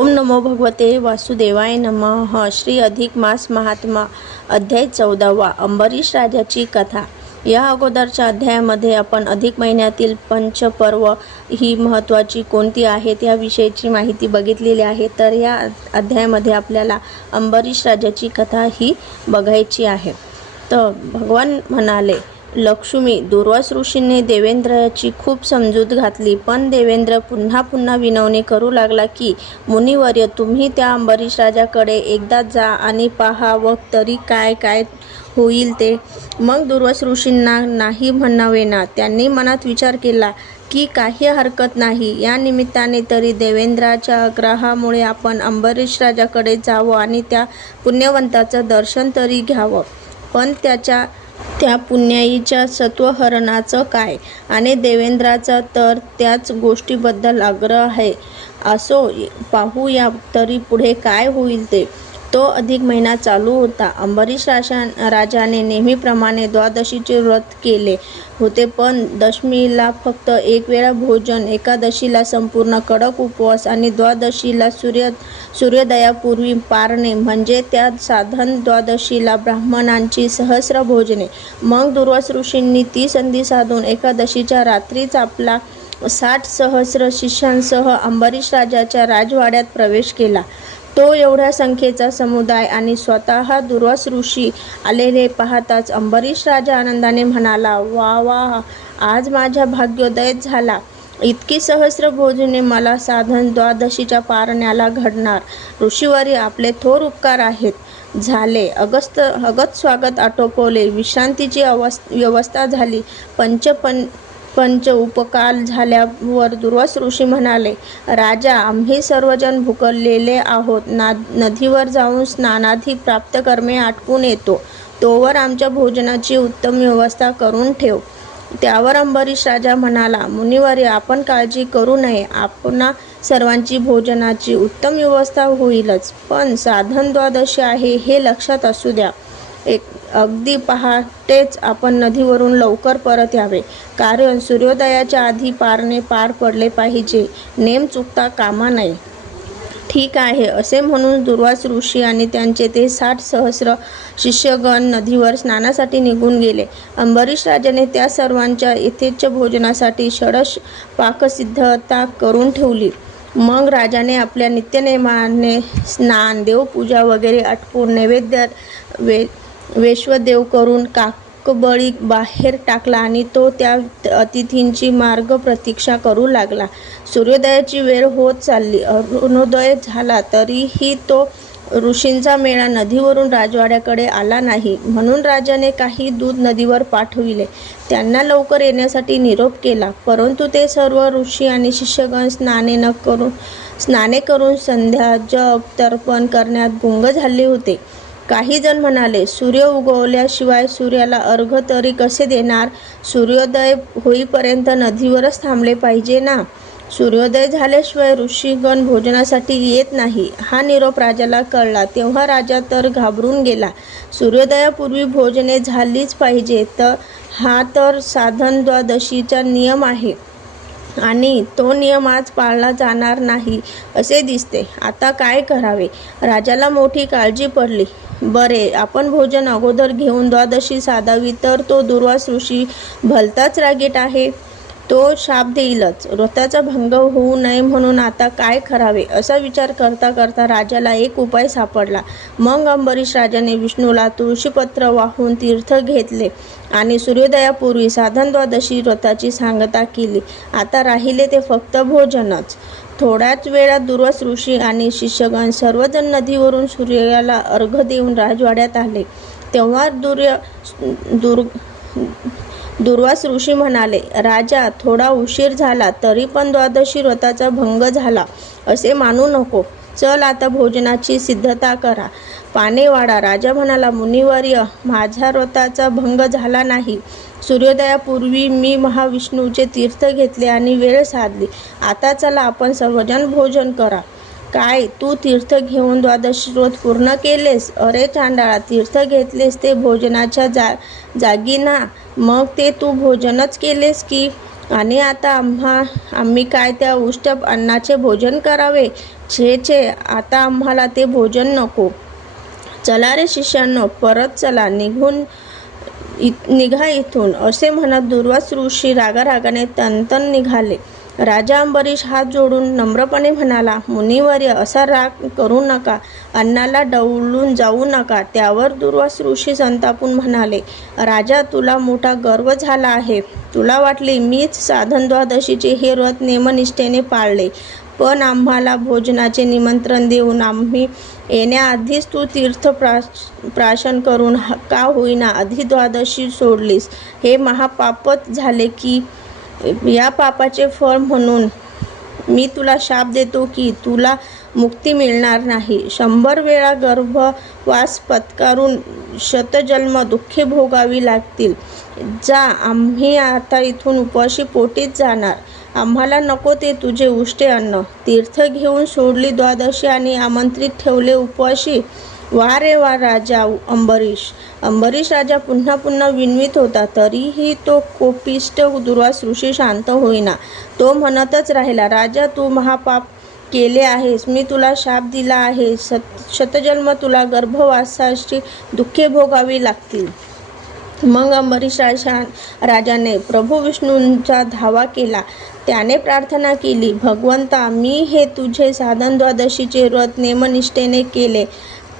ओम नमो भगवते वासुदेवाय नमः। श्री अधिक मास महात्मा अध्याय 14वा अंबरीश राजाची कथा। या अगोदरच्या अध्यायामध्ये आपण अधिक महिन्यातील पंचपर्व ही महत्त्वाची कोणती आहेत याविषयीची माहिती बघितलेली आहे। तर या अध्यायामध्ये आपल्याला अंबरीश राजाची कथा ही बघायची आहे। तर भगवान म्हणाले, लक्ष्मी दुर्वास ऋषींनी देवेंद्राची खूप समजूत घातली, पण देवेंद्र पुन्हा पुन्हा विनवणी करू लागला की मुनिवर्य, तुम्ही त्या अंबरीश राजाकडे एकदा जा आणि पहा व तरी काय काय होईल ते। मग दुर्वास ऋषींना नाही म्हणावेना। त्यांनी मनात विचार केला की काही हरकत नाही, या निमित्ताने तरी देवेंद्राच्या आग्रहामुळे आपण अंबरीश राजाकडे जावं आणि त्या पुण्यवंताचं दर्शन तरी घ्यावं। पण त्या पुण्याईच्या सत्वहरणाचं काय? आणि देवेंद्राचा तर त्याच गोष्टीबद्दल आग्रह आहे। असो, पाहूया तरी पुढे काय होईल ते। तो अधिक महिना चालू होता। अंबरीश राजाने नेहमीप्रमाणे द्वादशीचे व्रत केले होते, पण दशमीला फक्त एक वेळा भोजन, एकादशीला संपूर्ण कडक उपवास आणि द्वादशीला सूर्योदयापूर्वी पारणे म्हणजे त्या साधन द्वादशीला ब्राह्मणांची सहस्र भोजने। मग दुर्वास ऋषींनी ती संधी साधून एकादशीच्या रात्रीच आपला 60 सहस्र शिष्यांसह अंबरीश राजाच्या राजवाड्यात प्रवेश केला। तो एवढ्या संख्येचा समुदाय आणि स्वतः दुर्वास ऋषी आलेले पाहताच अंबरीश राजा आनंदाने म्हणाला, वा वा, आज माझ्या भाग्योदयच झाला। इतकी सहस्र भोजने मला साधन द्वादशीच्या पारण्याला घडणार। ऋषीवर्य, आपले थोर उपकार आहेत। झाले अगत स्वागत आटोपले, विश्रांतीची व्यवस्था झाली। पंच उपकाल झाल्यावर दुर्वास ऋषी म्हणाले, राजा, आम्ही सर्वजण भुकलेले आहोत। नदीवर जाऊन स्नानादी प्राप्त कर्मे आटपून येतो, तोवर आमच्या भोजनाची उत्तम व्यवस्था करून ठेव। त्यावर अंबरीश राजा म्हणाला, मुनिवर्य, आपण काळजी करू नये, आपणा सर्वांची भोजनाची उत्तम व्यवस्था होईलच, पण साधन द्वादशी आहे हे लक्षात असू द्या। अगदी पहाटेच आपण नदीवरून लवकर परत यावे, कारण सूर्योदयाच्या आधी पारणे पार पडले पाहिजे, नेम चुकता कामा नये। ठीक आहे, असे म्हणून दुर्वास ऋषी आणि त्यांचे ते 60 सहस्र शिष्यगण नदीवर स्नानासाठी निघून गेले। अंबरीश राजाने त्या सर्वांच्या यथेच्छ भोजनासाठी षडश पाकसिद्धता करून ठेवली। मग राजाने आपल्या नित्यनेमाने स्नान, देवपूजा वगैरे आटपून नैवेद्य वैश्वदेव करून काकबळी बाहेर टाकला आणि तो त्या अतिथींची मार्ग प्रतीक्षा करू लागला। सूर्योदयाची वेळ होत चालली, अरुणोदय झाला, तरीही तो ऋषींचा मेळा नदीवरून राजवाड्याकडे आला नाही। म्हणून राजाने काही दूत नदीवर पाठविले, त्यांना लवकर येण्यासाठी निरोप केला, परंतु ते सर्व ऋषी आणि शिष्यगण स्नाने करून संध्या जप तर्पण करण्यात गुंग झाले होते। काही जण म्हणाले, सूर्य उगवल्याशिवाय सूर्याला अर्घ तरी कसे देणार? सूर्योदय होईपर्यंत नदीवरच थांबले पाहिजे ना। सूर्योदय झाल्याशिवाय ऋषीगण भोजनासाठी येत नाही, हा निरोप राजाला कळला तेव्हा राजा तर घाबरून गेला। सूर्योदयापूर्वी भोजने झालीच पाहिजे, हा तर साधन द्वादशीचा नियम आहे आणि तो नियम आज पाळला जाणार नाही असे दिसते। आता काय करावे? राजाला मोठी काळजी पडली। बरे, आपण भोजन अगोदर घेऊन द्वादशी साधावी, तर तो दुर्वास ऋषी भलताच रागीट आहे, तो शाप देईलच। व्रताचा भंग होऊ नये म्हणून आता काय करावे, असा विचार करता करता राजाला एक उपाय सापडला। मग अंबरीश राजाने विष्णूला तुळशीपत्र वाहून तीर्थ घेतले आणि सूर्योदयापूर्वी साधन द्वादशी व्रताची सांगता केली। आता राहिले ते फक्त भोजनच। थोड्याच वेळात दुर्वास ऋषी आणि शिष्यगण सर्वजण नदीवरून सूर्याला अर्घ देऊन राजवाड्यात आले। तेव्हा दुर्वास ऋषी म्हणाले, राजा, थोडा उशीर झाला तरी पण द्वादशी व्रताचा भंग झाला असे मानू नको। चल, आता भोजनाची सिद्धता करा, पाने वाढा। राजा म्हणाला, मुनिवर्य, माझ्या व्रताचा भंग झाला नाही। सूर्योदयापूर्वी मी महाविष्णूचे तीर्थ घेतले आणि वेळ साधली। आता चला, आपण सर्वजण भोजन करा। काय, तू तीर्थ घेऊन द्वादशी व्रत पूर्ण केलेस? अरे चांडाळा, तीर्थ घेतलेस ते भोजनाच्या जागी ना, मग ते तू भोजनच केलेस की? आणि आता आम्ही काय त्या उष्ट अन्नाचे भोजन करावे? छे आता आम्हाला ते भोजन नको. चला रे शिष्यांनो, परत चला, निघा इथून, असे म्हणत दुर्वास ऋषी रागारागाने तनतन निघाले. राजा अंबरीश हात जोडून नम्रपणे म्हणाला, मुनिवर्य, असा राग करू नका, अन्नाला डवलून जाऊ नका. त्यावर दुर्वास ऋषी संतापून म्हणाले, राजा, तुला मोठा गर्व झाला आहे. तुला वाटले मीच साधन द्वादशीचे हे व्रत नेमनिष्ठेने पाळले, पण आम्हाला भोजनाचे निमंत्रण देऊन आम्ही येण्याआधीच तू तीर्थप्राशन करून का होईना आधी द्वादशी सोडलीस. हे महापापच झाले की या पापाचे फळ म्हणून मी तुला शाप देतो की तुला मुक्ती मिळणार नाही. 100 वेळा गर्भवास पत्करून शतजन्म दुःखे भोगावी लागतील. जा, आम्ही आता इथून उपाशी पोटीच जाणार. आम्हाला नको ते तुझे उष्टे अन्न. तीर्थ घेऊन सोडली द्वादशी आणि आमंत्रित ठेवले उपवाशी. वा रे वा राजा अंबरीश. अंबरीश राजा पुन्हा पुन्हा विनवीत होता, तरीही तो कोपिष्ट दुर्वास ऋषी शांत होईना. तो म्हणतच राहिला, राजा, तू महापाप केले आहेस. मी तुला शाप दिला आहे. शतजन्म तुला गर्भवासाची दुःखे भोगावी लागतील. मग अंबरीश राजाने प्रभू विष्णूंचा धावा केला. त्याने प्रार्थना केली, भगवंता, मी हे तुझे साधन द्वादशीचे व्रत नेमनिष्ठेने केले,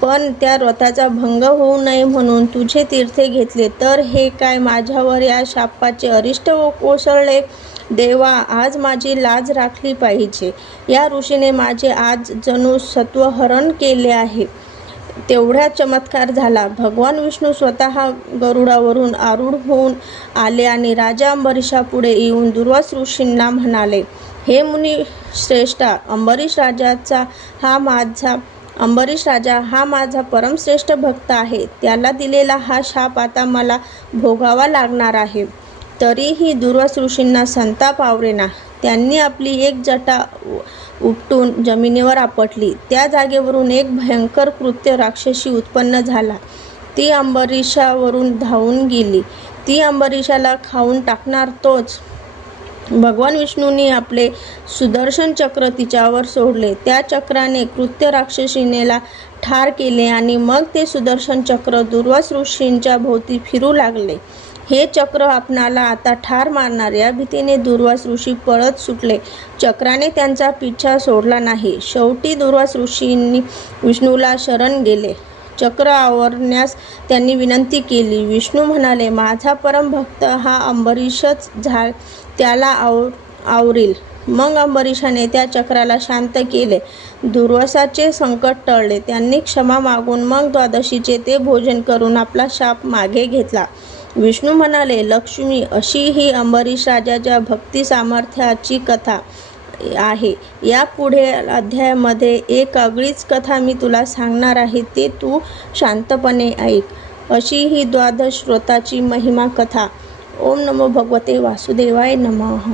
पण त्या व्रताचा भंग होऊ नये म्हणून तुझे तीर्थे घेतले, तर हे काय माझ्यावर या शापाचे अरिष्ट कोसळले. देवा, आज माझी लाज राखली पाहिजे. या ऋषीने माझे आज जणू सत्वहरण केले आहे. तेवढ्या चमत्कार झाला. भगवान विष्णू स्वतः गरुडावरून आरूढ होऊन आले आणि राजा अंबरीशापुढे येऊन दुर्वास ऋषींना म्हणाले, हे मुनी श्रेष्ठा, अंबरीश राजा हा माझा परमश्रेष्ठ भक्त आहे. त्याला दिलेला हा शाप आता मला भोगावा लागणार आहे. तरीही दुर्वास ऋषींना संताप आवरेना. त्यांनी आपली एक जटा उपटून जमिनीवर आपटली. त्या जागेवरून एक भयंकर कृत्य राक्षसी उत्पन्न झाला. ती अंबरीशावरून धावून गेली. ती अंबरीशाला खाऊन टाकणार. तोच भगवान विष्णूंनी आपले सुदर्शन चक्र तिच्यावर सोडले. त्या चक्राने कृत्य राक्षसीनेला ठार केले आणि मग ते सुदर्शन चक्र दुर्वास ऋषींच्या भोवती फिरू लागले. हे चक्र आपणाला आता ठार मारणार या भीतीने दुर्वास ऋषी पळत सुटले. चक्राने त्यांचा पिछा सोडला नाही. शेवटी दुर्वास ऋषींनी विष्णूला शरण गेले. चक्र आवरण्यास त्यांनी विनंती केली. विष्णू म्हणाले, माझा परमभक्त हा अंबरीशच त्याला आवरील. मग अंबरीशाने त्या चक्राला शांत केले. दुर्वासाचे संकट टळले. त्यांनी क्षमा मागून मग द्वादशीचे ते भोजन करून आपला शाप मागे घेतला. विष्णू म्हणाले, लक्ष्मी, अशी ही अंबरीश राजाच्या भक्ती सामर्थ्याची कथा आहे. या पुढे अध्यायामध्ये एक आगळीच कथा मी तुला सांगणार आहे. ते तू शांतपणे ऐक. अशी ही द्वादश व्रताची महिमा कथा. ओम नमो भगवते वासुदेवाय नमः.